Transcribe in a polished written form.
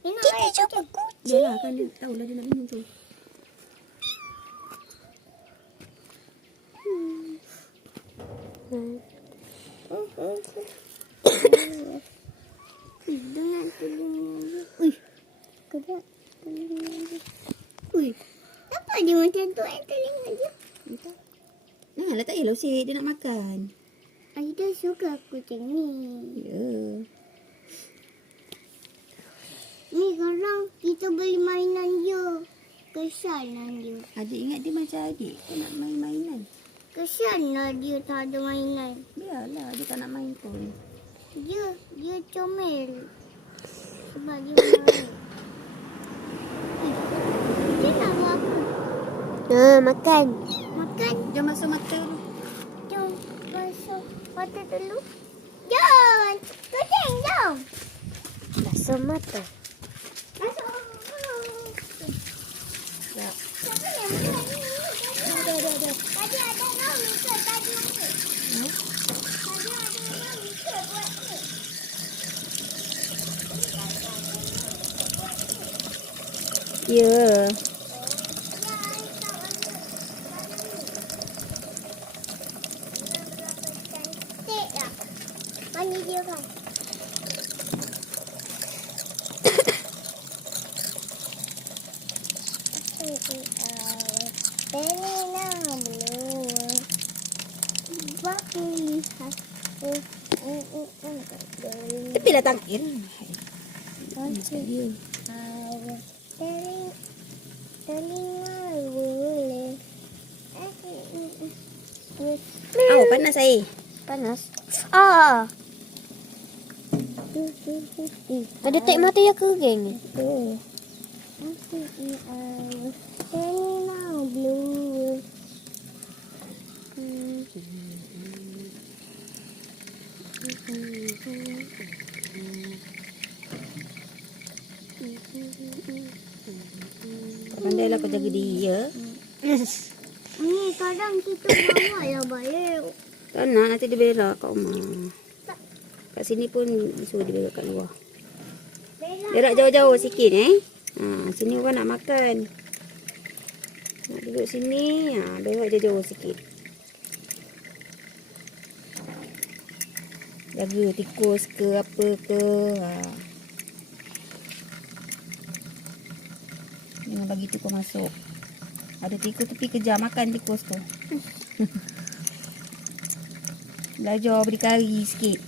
Kita jumpa kucing. Dia lah kan, dia tahu lah dia nak minum tu. Dengan telinga. Ui. Kedap. Ui. Apa dia macam tu telinga dia? Entah. Nah, letak je lah usik. Dia nak makan. Aida suka kucing ni. Ya. Ni sekarang kita beli mainan dia. Kesianan dia. Adik ingat dia macam adik. Dia nak main mainan. Kesianlah dia tak ada mainan. Biarlah, dia tak nak main pun. Dia comel. Sebab dia main. Dia nak buat apa? Makan. Makan. Jom masuk mata dulu. Jom basuh mata dulu. Jom. Kucing, jom. Basuh mata. Basuh. Tak. Siapa yang makan ni? Ada. Tadi ada orang ikut tadi ni. Tadi ada orang ikut buat ni. Ya. Cantik tak? Mandi dia kan? Tepilah tangkir. Dia. Au, panas air. Panas. Ada tak mata yang kering ni? Pandailah kau jaga diri ya. Ni kadang kita bawa yang baik. Tak nak, nanti dia berak kat rumah. Kat sini pun suruh dia berak kat luar. Berak jauh-jauh sikit sini orang nak makan. Nak duduk sini, berak jauh-jauh sikit. Jaga tikus ke apa ke. Jangan bagi tikus masuk. Ada tikus tepi kejar makan tikus tu. Belajar beri kari sikit.